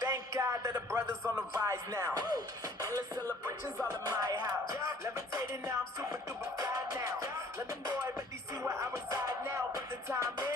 Thank God that the brothers on the rise now. Endless celebrations all in my house. Levitating now, I'm super duper fly now. London boy, but they see where I reside now. Put the time in.